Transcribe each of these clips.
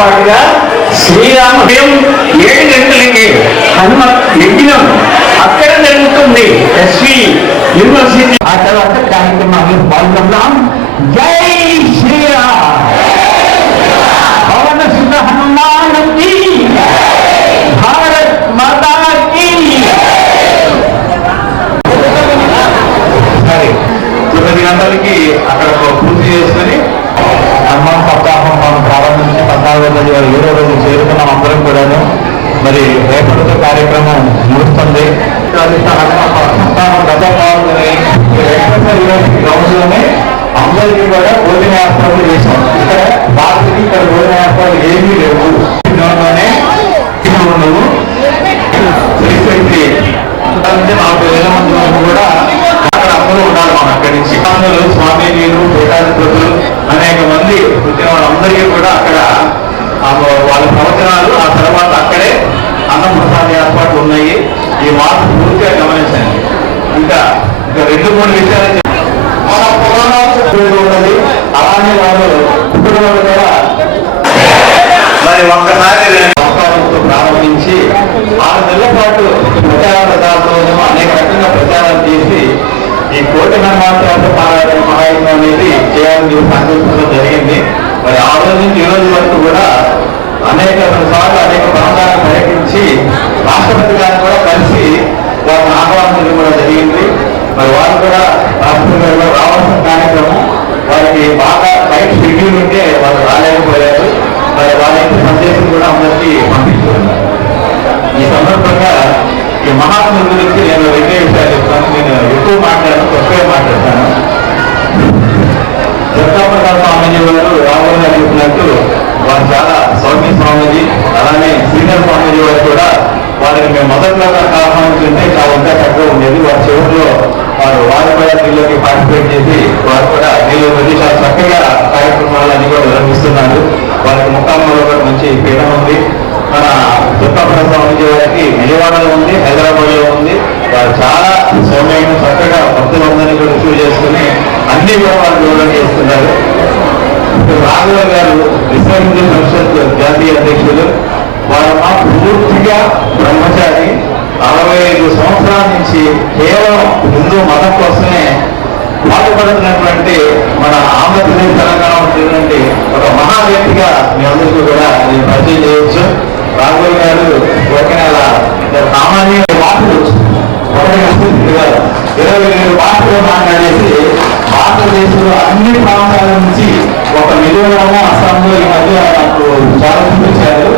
పాటుగా శ్రీరామదేవం 7 గంటలకి హనుమ యజ్ఞం అక్కడ జరుగుతుంది ఎస్వి యూనివర్సిటీ. ఆ తర్వాత కార్యక్రమాలు పాల్గొన్నాం. జై శ్రీరామ్, పవన సుత హనుమానికి, భారత్ మాతాకి. సరే, 9 గంటలకి అక్కడ పూర్తి చేసుకుని హనుమాన్ సప్తాహం మనం ప్రారంభించి 14వ తేదీ 7వ రోజు చేరుకున్నాం అందరం కూడాను. మరి రేపటితో కార్యక్రమం ముగుస్తుంది. గ్రౌండ్ లోనే అందరికీ కూడా భోజన ఏర్పాట్లు చేసాం. ఇక్కడ రాత్రికి ఇక్కడ భోజన ఏర్పాట్లు ఏమీ లేవు. గ్రౌండ్లోనే నువ్వు 40,000 మంది వరకు కూడా అక్కడ అందరూ ఉండాలి. మనం అక్కడి నుంచి స్వామీజీలు, పీఠాధిపతులు అనేక మంది వచ్చిన వాళ్ళందరికీ కూడా అక్కడ వాళ్ళ ప్రవచనాలు, ఆ తర్వాత అక్కడే అన్నప్రసాద ఏర్పాట్లు ఉన్నాయి. ఈ మార్పు పూర్తిగా గమనించండి. ఇంకా 2-3 విషయాలు మన పురాణాలు ఉన్నది. అలానే వారు కుటుంబాలు కూడా మరి ఒక్కసారి ప్రారంభించి 6 నెలల పాటు ప్రచార ప్రచారం అనేక రకంగా ప్రచారం చేసి ఈ కోటి హనుమాన్ మహాయజ్ఞం అనేది చేయాలని సంకల్పించడం జరిగింది. మరి ఆ రోజు నుంచి ఈ రోజు వరకు కూడా అనేక సార్లు అనేక ప్రాంతాలను పర్యటించి రాష్ట్రపతి గారిని కూడా కలిసి వారిని ఆహ్వానించడం కూడా జరిగింది. మరి వారు కూడా రాష్ట్రపతి గారు కూడా రావాల్సిన కార్యక్రమం వారికి బాగా టైట్ షెడ్యూల్ ఉంటే వారు రాలేకపోయారు. మరి వారి యొక్క సందేశం కూడా అందరికీ పంపించుకున్నారు. ఈ సందర్భంగా ఈ మహాత్ముల గురించి నేను 2 విషయాలు చెప్తాను. నేను ఎక్కువ మాట్లాడను, తక్కువే మాట్లాడతాను. జగదాప్రసాద్ స్వామీజీ వారు రాహుల్ గారు చెప్పినట్టు వారు చాలా సౌమ్య స్వామీజీ, అలానే సీనియర్ స్వామీజీ వారు కూడా వారిని మేము మొదట్లో ఆహ్వానించుంటే చాలా ఇంకా చక్కగా ఉండేది. వారి చివరిలో వారు కూడా దీనిలోకి పార్టిసిపేట్ చేసి వారు కూడా దీనిలో ప్రతి చాలా చక్కగా కార్యక్రమాలన్నీ కూడా నిర్వహిస్తున్నారు. వారికి ముఖాంలో కూడా మంచి పీఠం ఉంది. మన జగదాప్రసాద్ స్వామీజీ వారికి విజయవాడలో ఉంది, హైదరాబాద్ లో ఉంది. వారు చాలా సౌమ్యంగా చక్కగా భక్తులందరినీ కూడా రిసీవ్ చేసుకుని అన్ని కూడా వారు వివరణ చేస్తున్నారు. రాఘవ గారు విశ్వ హిందూ పరిషత్ జాతీయ అధ్యక్షులు. వారు మాకు పూర్తిగా బ్రహ్మచారి. 65 సంవత్సరాల నుంచి కేవలం హిందూ మతం కోసమే పాటుపడుతున్నటువంటి మన ఆంధ్రప్రదేశ్ తెలంగాణ ఉన్నటువంటి ఒక మహా వ్యక్తిగా మీ అందరికీ కూడా నేను పరిచయం చేయవచ్చు. రాఘవ గారు ఒక సామాన్య మాటలు 27 భాషలు మాట్లాడేసి భారతదేశంలో అన్ని ప్రాంతాల నుంచి ఒక మిజోరాము, అస్సాంలో ఈ మధ్య నాకు చాలా చూపించారు.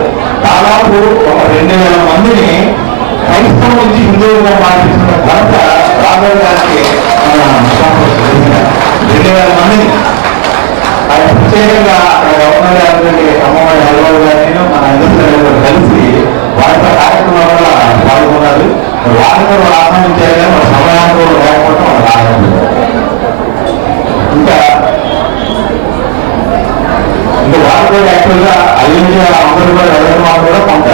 దాదాపు ఒక 2,000 మందిని క్రైస్తవం నుంచి హిందువులుగా మార్పించిన ఘనత రాఘవ గారికి 2,000 మందిని ఆయన ప్రత్యేకంగా అక్కడ గవర్నర్ గారి అమ్మవారి హైదరాబాద్ గారిని మన ఇండస్ట్రీ కలిసి వారితో కార్యక్రమాలు పాల్గొన్నారు. వారిని కూడా ఆహ్వానించారు కానీ మన సమయాన్ని కూడా లేకపోవడం వాళ్ళు ఆహ్వానించారు. ఇంకా వారు కూడా యాక్చువల్గా అయోధ్య అందరూ కూడా వెళ్ళడం వాళ్ళు కూడా కొంత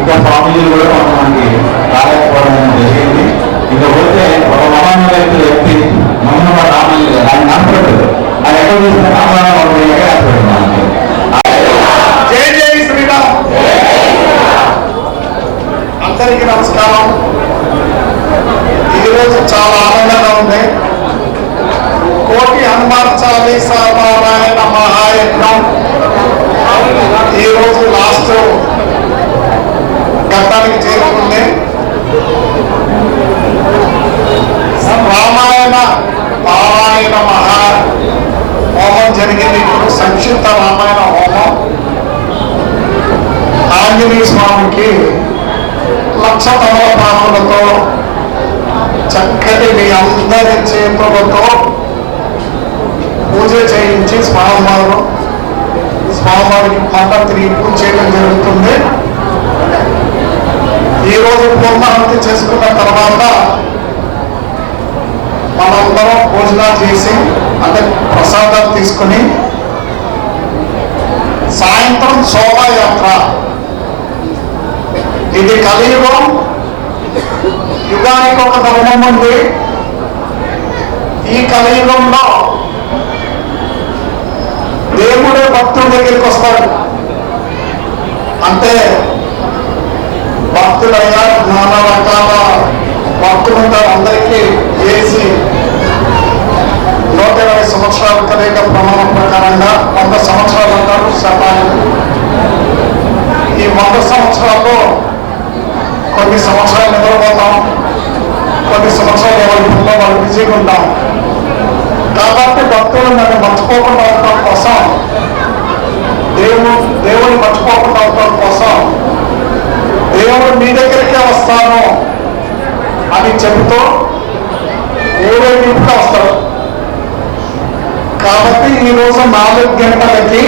ఇంకా స్వామీజీలు కూడా కొంతమంది రాలేకపోవడం జరిగింది. ఇంకా పోతే ఒక మహానుభావుల వ్యక్తి మమ్మల్ని రామయ్య ఆయన నమ్మకూడదు. ఆయన ఎక్కడ చూసిన రామారావు ఏర్పడింది. జై జై శ్రీరామ్. అందరికీ నమస్కారం. ఈరోజు చాలా ఆనందంగా ఉంది. కోటి హనుమాన్ చాలీసా పారాయణ మహాయజ్ఞం ఈరోజు లాస్ట్ ఘట్టానికి చేరుకుంది. రామాయణ పారాయణ మహా హోమం జరిగింది. ఇప్పుడు సంక్షిప్త రామాయణ హోమం. ఆంజనేయ స్వామికి 1,00,000 తమలపాకులతో చక్కటి మీ అందరి చేతులతో పూజ చేయించి స్వామివారికి పంట తిరిగి పూజ చేయడం జరుగుతుంది. ఈరోజు పూర్ణాహుతి చేసుకున్న తర్వాత మనందరం భోజనాలు చేసి అంటే ప్రసాదాలు తీసుకుని సాయంత్రం శోభాయాత్ర. ఇది కలియుగం. యుగానికి ఒక ధర్మం ఉంది. ఈ కలియుగంలో దేవుడే భక్తుల దగ్గరికి వస్తాడు. అంటే భక్తులయ్యా నానా రకాల భక్తులుంటారు, అందరికీ వేసి 120 సంవత్సరాల కలిగిన ప్రమాణం ప్రకారంగా 100 సంవత్సరాలు అంటారు శతాయువు. ఈ 100 సంవత్సరాల్లో కొన్ని సంవత్సరాలు నిద్రపోతాం, కొన్ని సంవత్సరాలు ఎవరి పనిలో వాళ్ళు బిజీగా ఉంటాం. కాబట్టి భక్తులు నన్ను మర్చిపోకుండా ఉండటం కోసం, దేవుని మర్చిపోకుండా ఉండటం కోసం దేవుడు మీ దగ్గరికే వస్తాను అని చెబుతూ ఊరేగింపుగా వస్తాడు. కాబట్టి ఈరోజు 4 గంటలకి,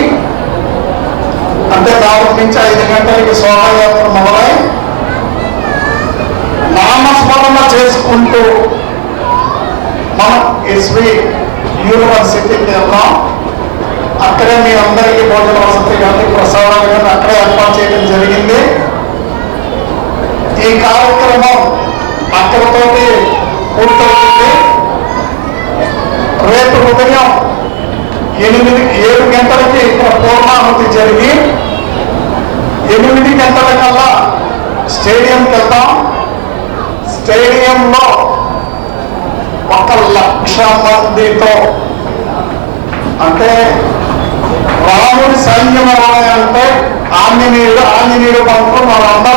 అంటే 4 నుంచి 5 గంటలకి శోభాయాత్ర మొదలై నామస్మరణ చేసుకుంటూ మనం ఎస్వి యూనివర్సిటీకి వెళ్దాం. అక్కడే మీ అందరికీ భోజన వసతి కానీ ప్రసాదాలు కానీ అక్కడే ఏర్పాటు చేయడం జరిగింది. ఈ కార్యక్రమం అక్కడితోటి పూర్తవుతుంది. రేపు ఉదయం 7 గంటలకి ఇక్కడ పూర్ణాహుతి జరిగి 8 గంటలకల్లా స్టేడియంకి వెళ్తాం. స్టేడియంలో 1,00,000 మందితో, అంటే రాముడి సైన్యం అంటే ఆంజనేయుడు పంపులు మనందరం